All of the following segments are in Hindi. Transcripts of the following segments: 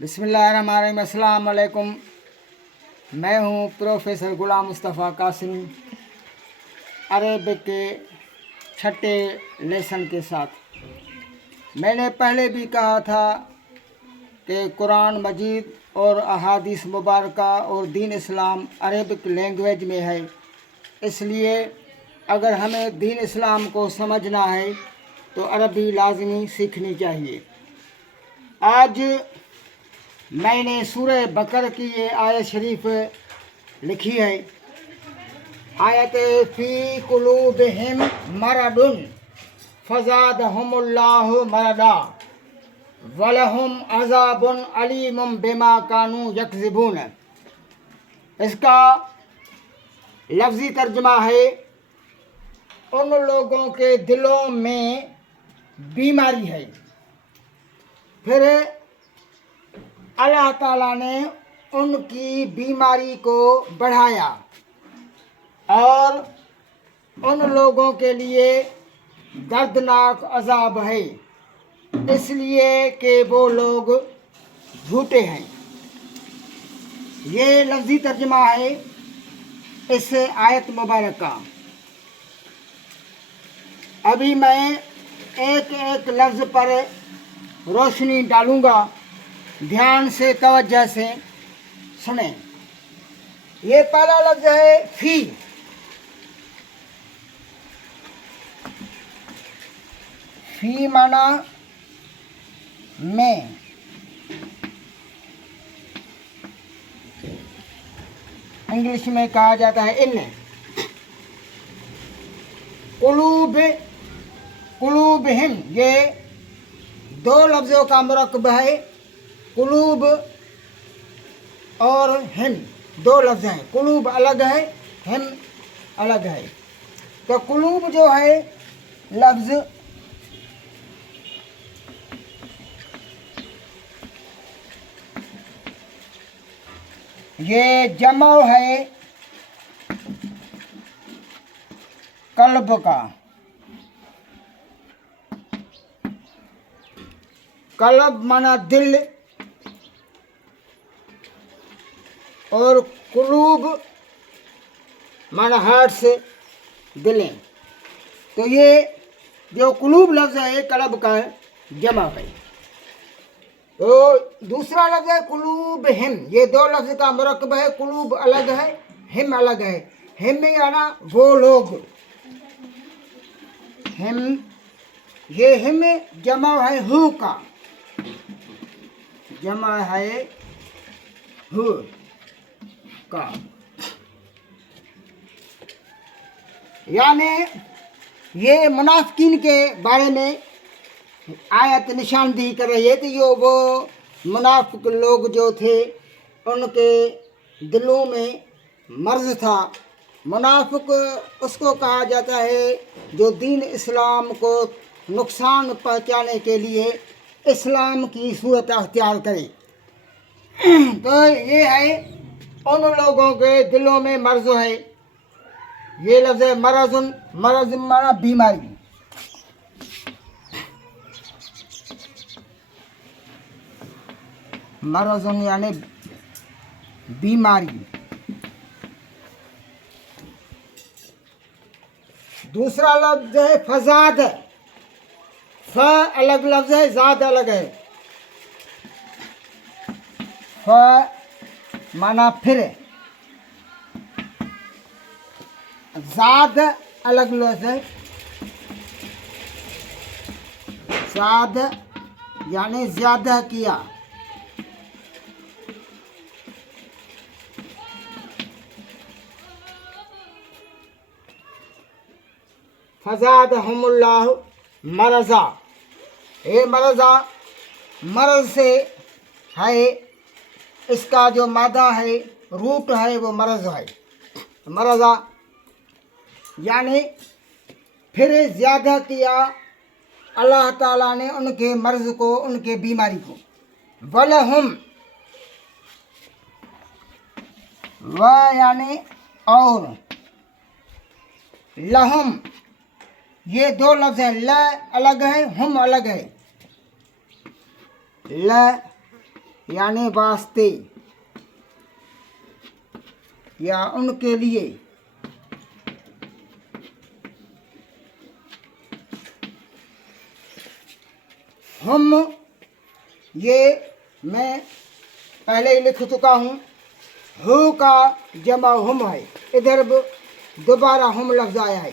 बिस्मिल्लाहिर्रहमानिर्रहीम। अस्सलाम वालेकुम। मैं हूँ प्रोफेसर गुलाम मुस्तफ़ा कासिम, अरेबिक के छठे लेसन के साथ। मैंने पहले भी कहा था कि कुरान मजीद और अहादीस मुबारका और दीन इस्लाम अरेबिक लैंग्वेज में है, इसलिए अगर हमें दीन इस्लाम को समझना है तो अरबी लाजमी सीखनी चाहिए। आज मैंने सूरह बकर की ये आयत शरीफ लिखी है। आयत फ़ी कुलूबिहिम मरदुन फ़ज़ादहुमुल्लाहु मरदा वलहुम अज़ाबुन अलीमुम बिमा कानू यकज़िबून। इसका लफ्ज़ी तर्जुमा है, उन लोगों के दिलों में बीमारी है। फिर अल्लाह ताला ने उनकी बीमारी को बढ़ाया और उन लोगों के लिए दर्दनाक अजाब है, इसलिए कि वो लोग झूठे हैं। ये लफ्ज़ी तर्जुमा है इस आयत मुबारक का। अभी मैं एक एक लफ्ज़ पर रोशनी डालूँगा, ध्यान से तवज्जो से सुने। ये पहला लफ्ज़ है फ़ी। फ़ी माना में। इंग्लिश में कहा जाता है इन। कुलूब कुलूबिहिम, ये दो लफ्ज़ों का मुरक्कब है। कुलूब और हिम दो लफ्ज़ हैं। कुलूब अलग है, हिम अलग है। तो कुलूब जो है लफ्ज़, ये जमा है कल्ब का। कल्ब माना दिल और कुलूब माना हार्ट से दिलें। तो ये जो कुलूब लफ्ज़ है कल्ब का जमा है। तो दूसरा लफ्ज़ है कुलूब हिम। ये दो लफ्ज़ का मुरक्कब है। कुलूब अलग है, हिम अलग है। हिम याना वो लोग। हिम, ये हिम जमा है हु का, जमा है हु का। यानी ये मुनाफिकीन के बारे में आयत निशानदेही कर रही है। तो ये वो मुनाफिक लोग जो थे उनके दिलों में मर्ज़ था। मुनाफिक उसको कहा जाता है जो दीन इस्लाम को नुकसान पहुंचाने के लिए इस्लाम की सूरत अख्तियार करे। तो ये है उन लोगों के दिलों में मर्ज़ है। ये लफ्ज़ है मरज़ुन। मरज़ माना बीमारी। मरज़ुन यानी बीमारी। दूसरा लफ्ज़ है फसाद। फ अलग लफ्ज़ है, ज़ाद अलग है। फ माना फिर, ज़ाद अलग लफ्ज़ है। ज़ाद यानी ज़्यादा किया। फ़ज़ादहुमुल्लाहु मरज़ा। ये मरज़ा मरज़ से है, इसका जो मादा है रूट है वो मरज़ है। मरज़ा यानी फिर ज़्यादा किया अल्लाह ताला ने उनके मर्ज़ को, उनके बीमारी को। वलहुम, व यानी और, लहुम, ये दो लफ्ज़ हैं। ल अलग है, हम अलग है। ल यानी वास्ते या उनके लिए। हम, ये मैं पहले ही लिख चुका हूँ। हु का जमा हम है, इधर दोबारा हम लफ्ज़ आया है।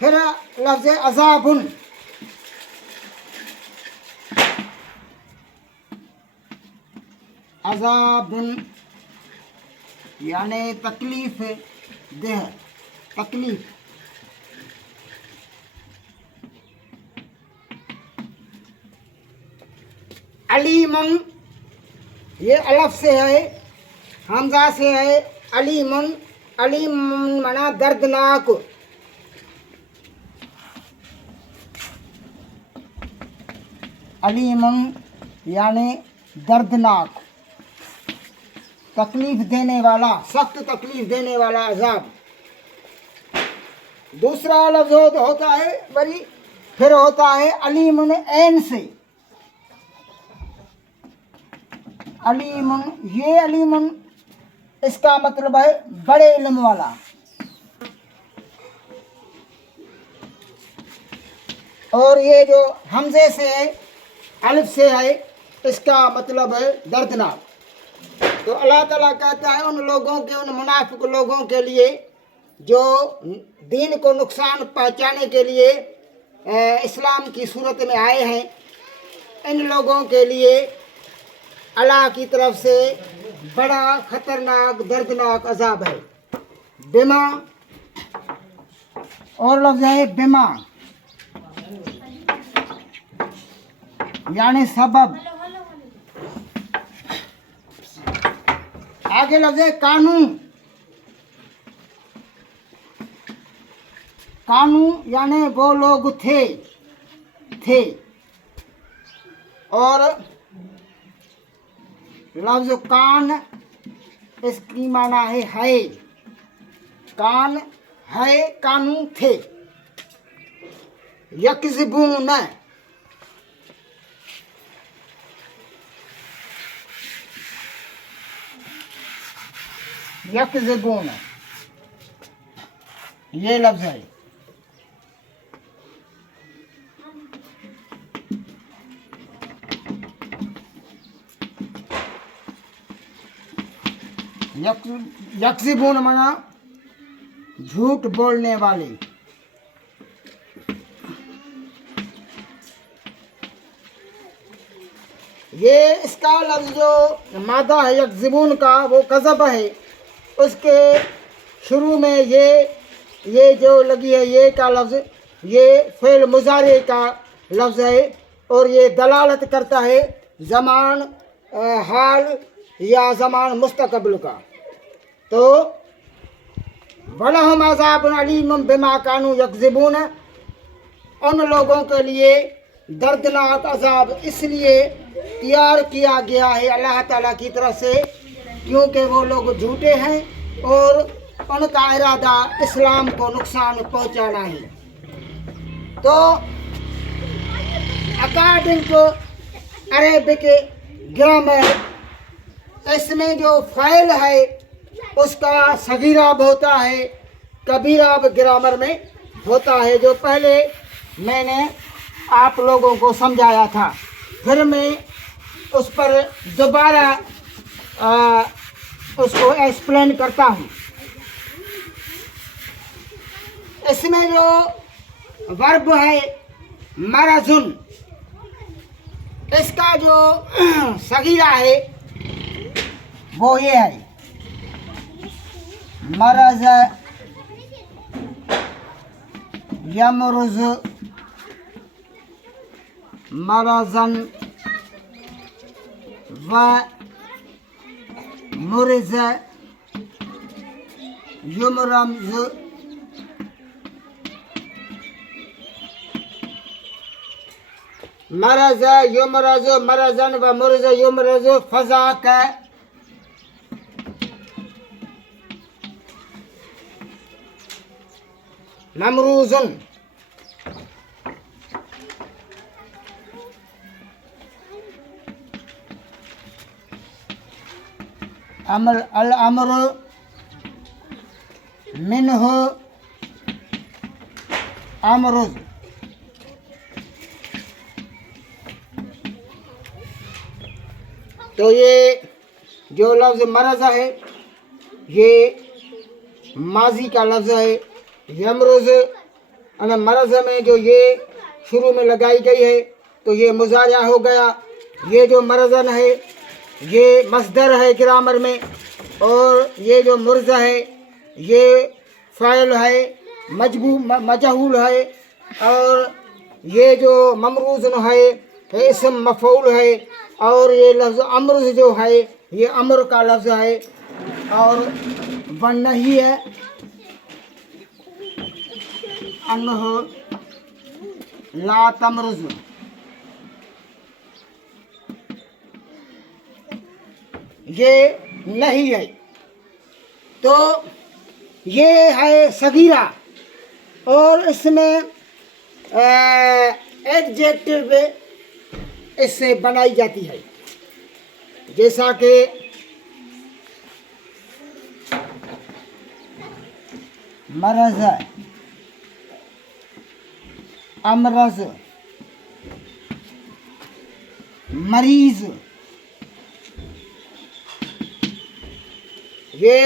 फिर लफ्ज़ अज़ाबुन, अज़ाबुन यानी तकलीफ़ देह, तकलीफ़। अलीमन, ये अलफ से है, हमजा से है। अलीमन, अलीम माना दर्दनाक। अलीमन यानी दर्दनाक, तकलीफ देने वाला, सख्त तकलीफ देने वाला अजाब। दूसरा लफ्ज़ होता है बड़ी, फिर होता है अलीमन ऐन से। अलीमन, ये अलीमन इसका मतलब है बड़े इल्म वाला। और ये जो हमजे से है, अलिफ से है, इसका मतलब है दर्दनाक। तो अल्लाह ताला कहता है उन लोगों के, उन मुनाफिक लोगों के लिए जो दीन को नुकसान पहुंचाने के लिए इस्लाम की सूरत में आए हैं, इन लोगों के लिए अल्लाह की तरफ से बड़ा ख़तरनाक दर्दनाक अजाब है। बिमा, और लफ्ज़ है बिमा यानी सबब। आगे लफ्ज़ है कानून। कानून यानी वो लोग थे। और लफ्ज़ कान, इसकी माना है। कान है, कानून थे। यकज़िबून, यकज़िबून ये लफ्ज़ है। यकज़िबून माना झूठ बोलने वाले। ये इसका लफ्ज़ जो मादा है यकज़िबून का, वो कज़ब है। उसके शुरू में ये जो लगी है, ये का लफ्ज़, ये फ़ेल मुज़ारे का लफ्ज़ है। और ये दलालत करता है ज़मान हाल या ज़मान मुस्तक़बिल का। तो वलहुम अज़ाबुन अलीमुम बिमा कानू यकज़िबून, उन लोगों के लिए दर्दनाक अजाब इसलिए तैयार किया गया है अल्लाह ताला की तरफ से, क्योंकि वो लोग झूठे हैं और उनका इरादा इस्लाम को नुकसान पहुंचाना है। तो अकॉर्डिंग टू अरेबिक ग्रामर, इसमें जो फ़ाइल है उसका सगीराब होता है, कबीराब ग्रामर में होता है, जो पहले मैंने आप लोगों को समझाया था। फिर मैं उस पर दोबारा उसको एक्सप्लेन करता हूँ। इसमें जो वर्ब है मरजुन, इसका जो सगीरा है वो ये है मरज यमरुज, मरजन व मुरज युमरमज। मरज युमरज, मरजन व मुरज युमरज फज़ाक ममरूजुन। अल अमर मिन्ह अमरुज। तो ये जो लफ्ज़ मरज़ है ये माजी का लफ्ज़ है। यमरुज और मरज़ में जो ये शुरू में लगाई गई है तो ये मुज़ारिया हो गया। ये जो मरज़न है ये मस्दर है ग्रामर में, और ये जो मुर्ज़ है ये फ़ाइल है, मजहूल है, और ये जो ममरूज़न है ये इसम मफ़ऊल है, और ये लफ्ज़ अमरुज़ जो है ये अमर का लफ्ज़ है। और वन नहीं है अन्ह ला तमरुज़। ये नहीं है, तो ये है सगीरा, और इसमें एडजेक्टिव इससे बनाई जाती है, जैसा कि मरज़, अमरज़, मरीज़। ये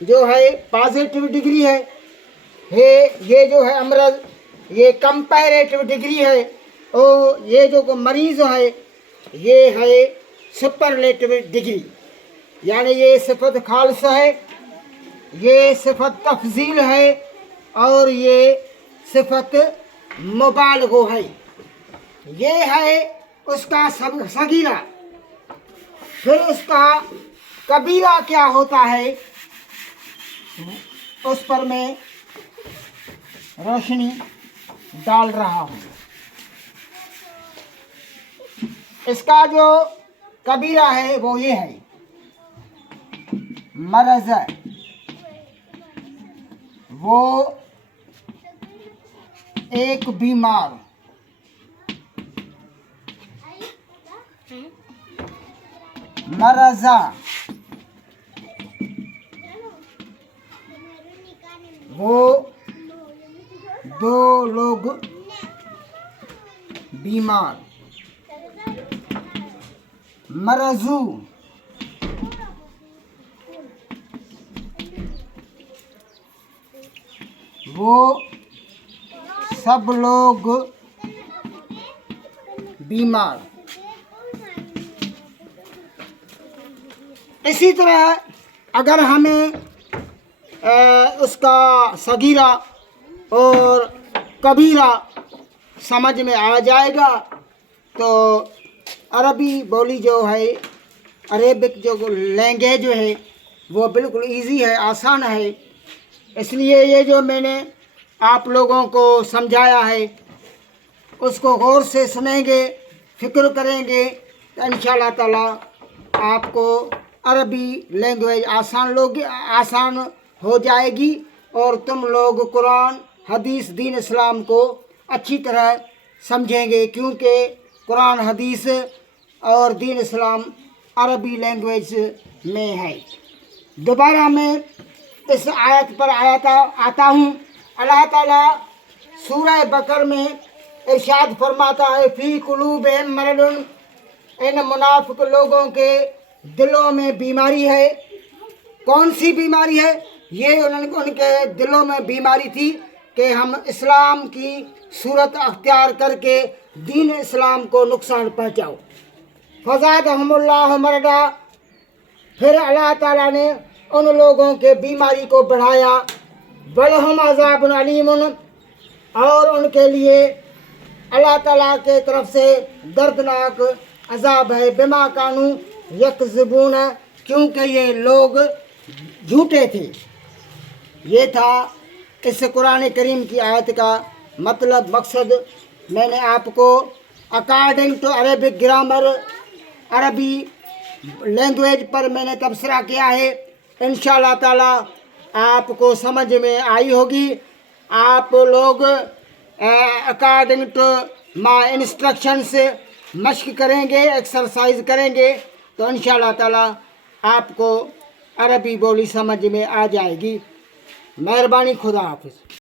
जो है पॉजिटिव डिग्री है, ये जो है अमरज़ ये कंपैरेटिव डिग्री है, और ये जो मरीज़ है ये है सुपरलेटिव डिग्री। यानी ये सिफत खालसा है, ये सिफत तफजील है, और ये सिफत मुबालगो है। ये है उसका सगीरा। फिर उसका कबीरा क्या होता है उस पर मैं रोशनी डाल रहा हूँ। इसका जो कबीरा है वो ये है मरज़, वो एक बीमार, मरज़ा वो दो लोग बीमार, मरज़ू वो सब लोग बीमार। इसी तरह अगर हमें उसका सगीरा और कबीरा समझ में आ जाएगा तो अरबी बोली जो है, अरेबिक जो लैंग्वेज है वो बिल्कुल इजी है, आसान है। इसलिए ये जो मैंने आप लोगों को समझाया है उसको गौर से सुनेंगे, फिक्र करेंगे तो इंशाअल्लाह ताला आपको अरबी लैंग्वेज आसान हो जाएगी, और तुम लोग कुरान, हदीस, दीन इस्लाम को अच्छी तरह समझेंगे, क्योंकि कुरान, हदीस और दीन इस्लाम अरबी लैंग्वेज में है। दोबारा मैं इस आयत पर आता हूँ। अल्लाह ताला सूरह बकर में इरशाद फरमाता है, फ़ी कुलूबिहिम मरदुन, इन मुनाफिक लोगों के दिलों में बीमारी है। कौन सी बीमारी है? ये उनके दिलों में बीमारी थी कि हम इस्लाम की सूरत अख्तियार करके दीन इस्लाम को नुकसान पहुँचाओ। फ़ज़ादहुमुल्लाहु मरदा, फिर अल्लाह ताला ने उन लोगों के बीमारी को बढ़ाया। वलहुम अज़ाबुन अलीमुन, और उनके लिए अल्लाह ताला के तरफ से दर्दनाक अजाब है। बिमा कानू यकज़िबून, क्योंकि ये लोग झूठे थे। ये था इस कुरान करीम की आयत का मतलब, मकसद। मैंने आपको अकॉर्डिंग टू अरेबिक ग्रामर, अरबी लैंग्वेज पर मैंने तबसरा किया है। इंशाअल्लाह ताला आपको समझ में आई होगी। आप लोग अकॉर्डिंग टू माय इंस्ट्रक्शंस मश्क करेंगे, एक्सरसाइज करेंगे तो इंशाअल्लाह ताला आपको अरबी बोली समझ में आ जाएगी। मेहरबानी, खुदा हाफिज।